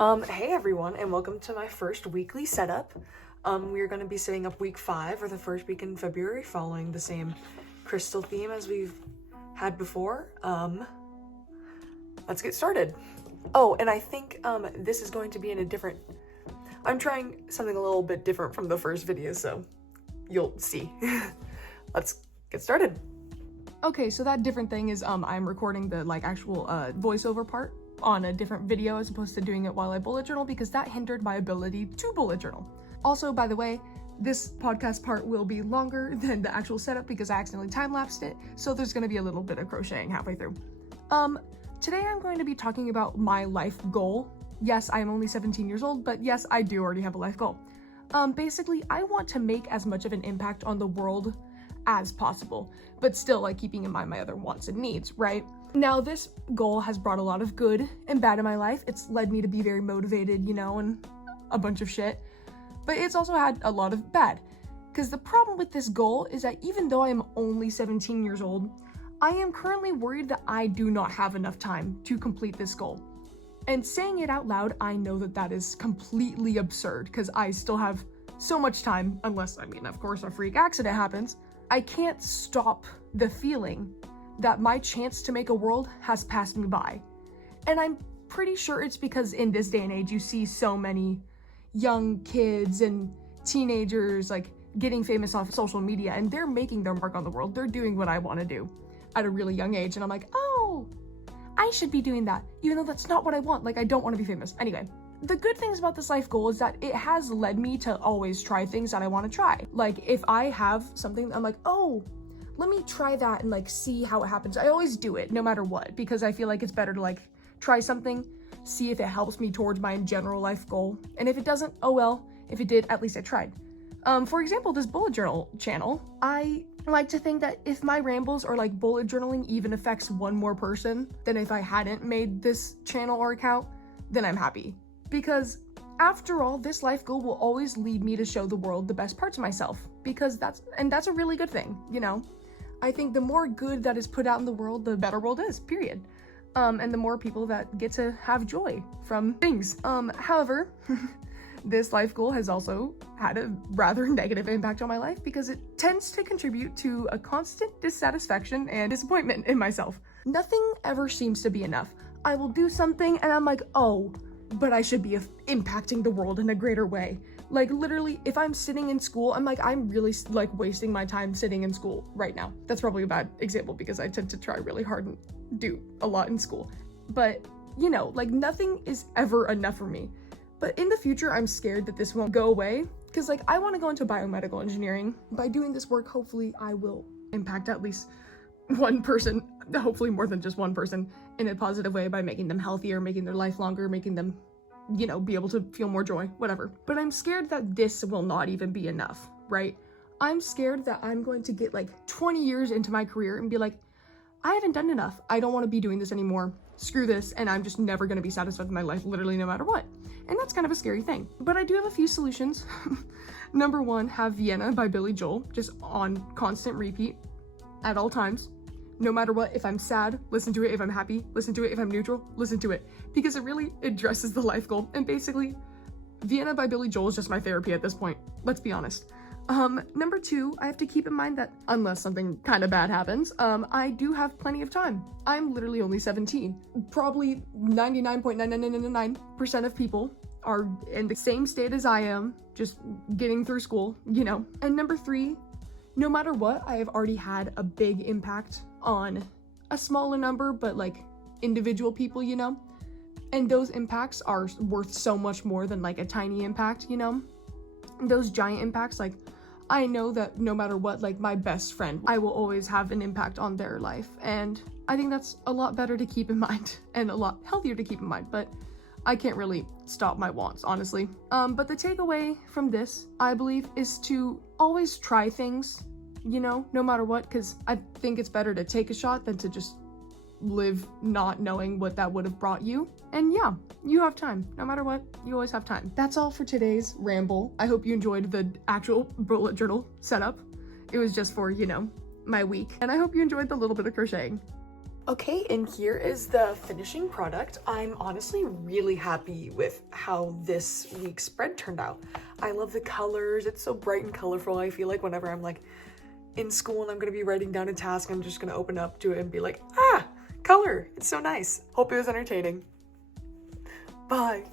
Hey everyone, and welcome to my first weekly setup. We are going to be setting up week 5, or the first week in February, following the same crystal theme as we've had before. Let's get started. Oh, and I think, this is going to be in a different... I'm trying something a little bit different from the first video, so you'll see. Let's get started. Okay, so that different thing is, I'm recording the, actual, voiceover part on a different video as opposed to doing it while I bullet journal, because that hindered my ability to bullet journal. Also, by the way, this podcast part will be longer than the actual setup because I accidentally time-lapsed it, so there's going to be a little bit of crocheting halfway through. Today I'm going to be talking about my life goal. Yes, I am only 17 years old, but yes, I do already have a life goal. Basically, I want to make as much of an impact on the world as possible, but still, keeping in mind my other wants and needs, right? Now, this goal has brought a lot of good and bad in my life. It's led me to be very motivated, and a bunch of shit. But it's also had a lot of bad. Because the problem with this goal is that even though I am only 17 years old, I am currently worried that I do not have enough time to complete this goal. And saying it out loud, I know that that is completely absurd, because I still have so much time, unless, of course, a freak accident happens. I can't stop the feeling that my chance to make a world has passed me by. And I'm pretty sure it's because in this day and age, you see so many young kids and teenagers getting famous off social media, and they're making their mark on the world. They're doing what I want to do at a really young age. And I'm like, oh, I should be doing that, even though that's not what I want. I don't want to be famous. Anyway, the good things about this life goal is that it has led me to always try things that I want to try. If I have something, I'm like, oh, let me try that and see how it happens. I always do it no matter what, because I feel like it's better to try something, see if it helps me towards my general life goal. And if it doesn't, oh well. If it did, at least I tried. For example, this bullet journal channel, I like to think that if my rambles or bullet journaling even affects one more person than if I hadn't made this channel or account, then I'm happy. Because after all, this life goal will always lead me to show the world the best parts of myself, because that's a really good thing, I think the more good that is put out in the world, the better world is, period. And the more people that get to have joy from things. However, this life goal has also had a rather negative impact on my life, because it tends to contribute to a constant dissatisfaction and disappointment in myself. Nothing ever seems to be enough. I will do something and I'm like, oh, but I should be impacting the world in a greater way. Literally, if I'm sitting in school, I'm really wasting my time sitting in school right now. That's probably a bad example because I tend to try really hard and do a lot in school. But, nothing is ever enough for me. But in the future, I'm scared that this won't go away, because I want to go into biomedical engineering. By doing this work, hopefully I will impact at least one person, hopefully more than just one person, in a positive way by making them healthier, making their life longer, making them be able to feel more joy, whatever. But I'm scared that this will not even be enough, right? I'm scared that I'm going to get 20 years into my career and be like, I haven't done enough. I don't want to be doing this anymore. Screw this. And I'm just never going to be satisfied with my life, literally no matter what. And that's kind of a scary thing. But I do have a few solutions. Number one, have Vienna by Billy Joel, just on constant repeat at all times. No matter what, if I'm sad, listen to it. If I'm happy, listen to it. If I'm neutral, listen to it. Because it really addresses the life goal. And basically, Vienna by Billy Joel is just my therapy at this point. Let's be honest. Number two, I have to keep in mind that unless something kind of bad happens, I do have plenty of time. I'm literally only 17. Probably 99.9999% of people are in the same state as I am, just getting through school, And number three, no matter what, I have already had a big impact on a smaller number, but individual people, And those impacts are worth so much more than a tiny impact, Those giant impacts, I know that no matter what, my best friend, I will always have an impact on their life. And I think that's a lot better to keep in mind and a lot healthier to keep in mind, but I can't really stop my wants, honestly. But the takeaway from this, I believe, is to always try things, no matter what, because I think it's better to take a shot than to just live not knowing what that would have brought you. And yeah, you have time. No matter what, you always have time. That's all for today's ramble. I hope you enjoyed the actual bullet journal setup. It was just for, my week. And I hope you enjoyed the little bit of crocheting. Okay, and here is the finishing product. I'm honestly really happy with how this week's spread turned out. I love the colors. It's so bright and colorful. I feel like whenever I'm like in school and I'm gonna be writing down a task, I'm just gonna open up to it and be like, ah, color. It's so nice. Hope it was entertaining. Bye.